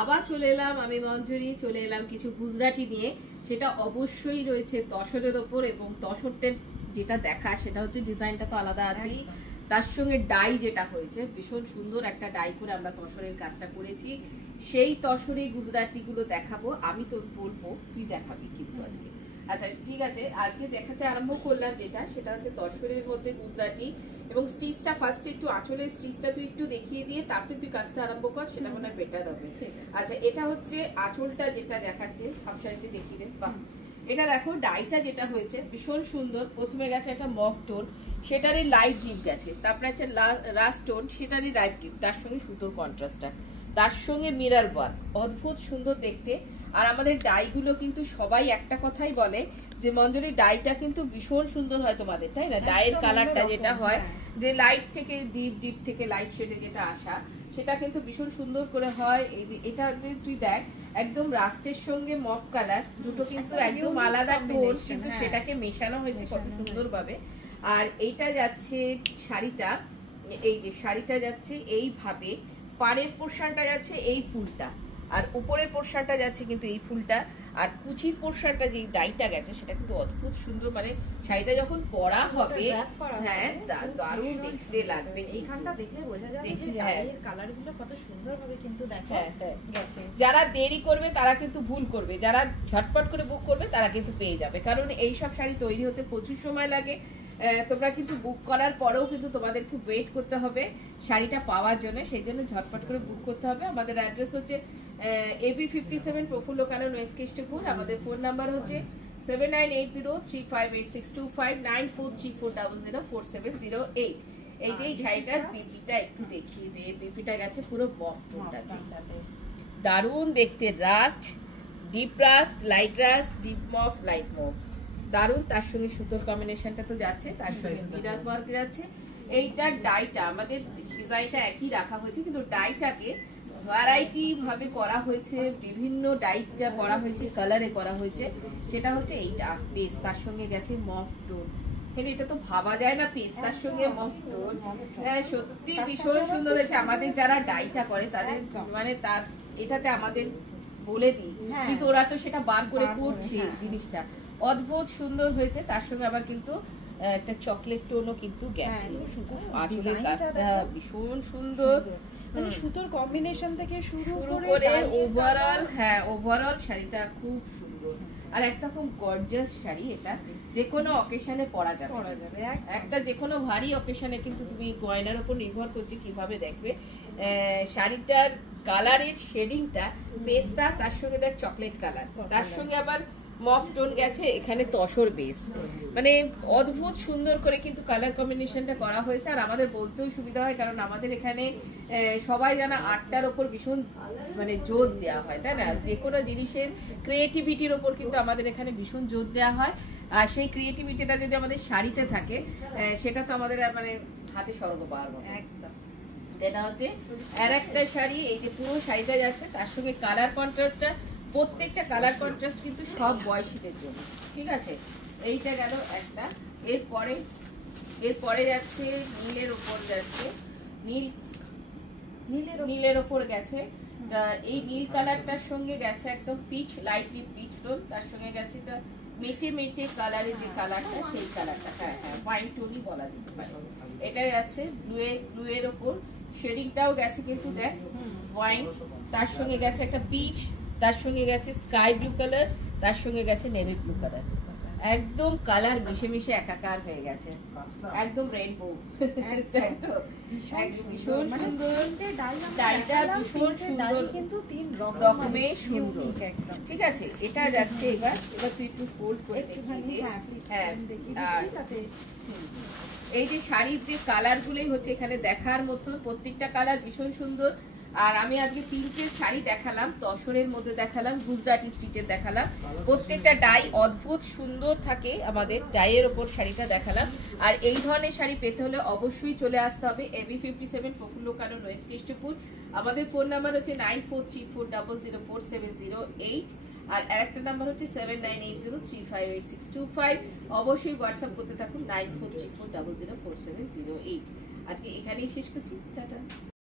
আবার চলে এলাম আমি মঞ্জুরি, চলে এলাম কিছু গুজরাটি নিয়ে। সেটা অবশ্যই রয়েছে তসরের ওপর, এবং তসরটের যেটা দেখা সেটা হচ্ছে ডিজাইনটা তো আলাদা আছেই, তার সঙ্গে ডাই যেটা হয়েছে ভীষণ সুন্দর একটা ডাই করে আমরা তসরের কাজটা করেছি। সেই তসরে গুজরাটি গুলো দেখাবো। আমি তো বলবো তুই দেখাবি কিন্তু আজকে। আচ্ছা ঠিক আছে, আজকে দেখাতে আরম্ভ করলাম যেটা সেটা হচ্ছে তসরের মধ্যে গুজরাটি, এবং স্টিচটা ফার্স্ট একটু আঁচলের স্টিচটা তুই একটু দেখিয়ে দিয়ে তারপরে তুই কাজটা আরম্ভ কর, সেটা মনে হয় বেটার হবে। আচ্ছা এটা হচ্ছে আঁচলটা যেটা দেখাচ্ছে, হাফ শাড়িতে দেখিয়ে দে। বাহ, এটা দেখো ডাইটা যেটা হয়েছে ভীষণ সুন্দর। প্রথমে গেছে একটা মফ টোন, সেটারই লাইট ডিপ গেছে, তারপরে আছে রাস্ট টোন, সেটারই লাইট ডিপ, তার সঙ্গে সুতোর কন্ট্রাস্টটা, তার সঙ্গে মিরর ওয়ার্ক, অদ্ভুত সুন্দর দেখতে। আর আমাদের ডাইগুলো কিন্তু সবাই একটা কথাই বলে যে মঞ্জুরি ডাইটা কিন্তু ভীষণ সুন্দর হয় তোমাদের, তাই না? ডাইয়ের কালারটা যেটা হয় যে লাইট থেকে ডিপ, ডিপ থেকে লাইট শেডে যেটা আসা, সেটা কিন্তু ভীষণ সুন্দর করে হয়। এই যে এটা তুই দেখ, একদম রাস্টের সঙ্গে মফ কালার, দুটো কিন্তু একদম আলাদা টোন, কিন্তু সেটাকে মেশানো হয়েছে কত সুন্দর ভাবে। আর এইটা যাচ্ছে শাড়িটা, এই যে শাড়িটা যাচ্ছে এইভাবে, পাড়ের পোর্শনটা যাচ্ছে এই ফুলটা, আর উপরের পোর্শনটা যাচ্ছে কিন্তু এই ফুলটা, আর কুচির পোর্শনটা যে ডাইটা গেছে সেটা কিন্তু অদ্ভুত সুন্দর। মানে শাড়িটা যখন পরা হবে, হ্যাঁ দারুণ দেখতে লাগবে। এইখানটা দেখলে বোঝা যাবে যে ডাইয়ের কালারগুলো কত সুন্দরভাবে কিন্তু দেখো গেছে। যারা দেরি করবে তারা কিন্তু ভুল করবে, যারা ঝটপট করে বুক করবে তারা কিন্তু পেয়ে যাবে, কারণ এই সব শাড়ি তৈরি হতে প্রচুর সময় লাগে। তোমরা কিন্তু বুক করার পরেও কিন্তু তোমাদেরকে ওয়েট করতে হবে শাড়িটা পাওয়ার জন্য, সেই জন্য ঝটপট করে বুক করতে হবে। আমাদের অ্যাড্রেস হচ্ছে AB57 প্রফুল্ল কানন ওয়েস্ট কেষ্টপুর। আমাদের ফোন নাম্বার হচ্ছে 7980358625 9434004708। এই যে শাড়িটার বিপিটা একটু দেখিয়ে দে, বিপিটা গেছে পুরো মফ টোনটা, দারুণ দেখতে। Rust, deep rust, light rust, deep mauve, light mauve, দারুণ। তার সঙ্গে সুতোর কম্বিনেশনটা তো যাচ্ছে, তার সঙ্গে মিরর ওয়ার্ক যাচ্ছে। এইটার ডাইটা আমাদের ডিজাইনটা একই রাখা হয়েছে, কিন্তু ডাইটাকে ভ্যারাইটি ভাবে করা হয়েছে, বিভিন্ন ডাইটা করা হয়েছে, কালারে করা হয়েছে। সেটা হচ্ছে এইটা পেস্ট, তার সঙ্গে গেছে মফ টোন। এটা তো ভাবা যায় না পেস্তার সঙ্গে মফ টোন, সত্যি ভীষণ সুন্দর হয়েছে। আমাদের যারা ডাইটা করে তাদের মানে তার এটাতে আমাদের বলে দিই, কিন্তু ওরা তো সেটা বার করে করছে জিনিসটা, অদ্ভুত সুন্দর হয়েছে। তার সঙ্গে আবার কিন্তু একটা চকলেট টোনও কিন্তু গেছে। আসলে কাজটা ভীষণ সুন্দর, মানে সুতোর কম্বিনেশন থেকে শুরু করে ওভারঅল, হ্যাঁ ওভারঅল শাড়িটা খুব সুন্দর। আর একরকম গর্জিয়াস শাড়ি, এটা যে কোনো অকেশনে পরা যাবে, একটা যে কোনো ভারী অকেশনে। কিন্তু তুমি গয়নার উপর নির্ভর করছে কিভাবে দেখবে। শাড়িটার কালারের শেডিংটা পেস্তা, তার সঙ্গে দেখ চকলেট কালার, তার সঙ্গে আবার মফ টোন গেছে, এখানে তসর বেস, মানে অদ্ভুত সুন্দর করে কিন্তু কালার কম্বিনেশনটা করা হয়েছে। আর আমাদের বলতেও সুবিধা হয়, কারণ আমাদের এখানে সবাই জানা আটটার ওপর ভীষণ মানে জোর দেওয়া হয়, তাই না? যে কোনো জিনিসের ক্রিয়েটিভিটির ওপর কিন্তু আমাদের এখানে ভীষণ জোর দেওয়া হয়। আর সেই ক্রিয়েটিভিটিটা যদি আমাদের শাড়িতে থাকে, সেটা তো আমাদের আর মানে হাতে স্বর্গ পাওয়ার মতো একদম। যেটা হচ্ছে আর একটা শাড়ি, এই যে পুরো শাড়িটা যাচ্ছে, তার সঙ্গে কালার কন্ট্রাস্টটা, প্রত্যেকটা কালার কন্ট্রাস্ট কিন্তু সব বয়সীদের জন্য, ঠিক আছে? এইটা গেল একটা। এরপরে যাচ্ছে নীলের উপর যাচ্ছে, নীলের ওপর গেছে। এই নীল কালারটার সঙ্গে গেছে একদম peach, light deep peach tone, তার সঙ্গে গেছে মেটে মেটে কালারের যে কালারটা, সেই কালারটা, হ্যাঁ ওয়াইন টোনই বলা যেতে পারে। এটা যাচ্ছে ব্লু এর ওপর, শেডিংটাও গেছে কিন্তু দেখ ওয়াইন, তার সঙ্গে গেছে একটা পিচ, তার সঙ্গে গেছে স্কাই ব্লু কালার, তার সঙ্গে গেছে নেভি ব্লু কালার, একদম কালার মিশে মিশে একাকার হয়ে গেছে, একদম রেইনবো। ভীষণ সুন্দর ডাইটা, ভীষণ সুন্দর কিন্তু তিন রকমের সুন্দর, ঠিক আছে? এটা যাচ্ছে এবার তুই একটু ফোল্ড করে দেখিয়ে। হ্যাঁ, এই যে শাড়ির যে কালার গুলোই হচ্ছে এখানে দেখার মতন, প্রত্যেকটা কালার ভীষণ সুন্দর। আর আমি আজকে তিনটে শাড়ি দেখালাম, তসরের মধ্যে দেখালাম, গুজরাটি স্টিচের দেখালাম, প্রত্যেকটা ডাই অদ্ভুত সুন্দর থাকে। আমাদের ডাইয়ের ওপর শাড়িটা দেখালাম। আর এই ধরনের শাড়ি পেতে হলে অবশ্যই চলে আসতে হবে AB57 প্রফুল্ল কানন ওয়েস্ট কেষ্টপুর। আমাদের ফোন নাম্বার হচ্ছে 9434004708, আর আরেকটা নাম্বার হচ্ছে 7980358625। অবশ্যই হোয়াটসঅ্যাপ করতে থাকুন 9434004708। আজকে এখানেই শেষ করছি, টাটা।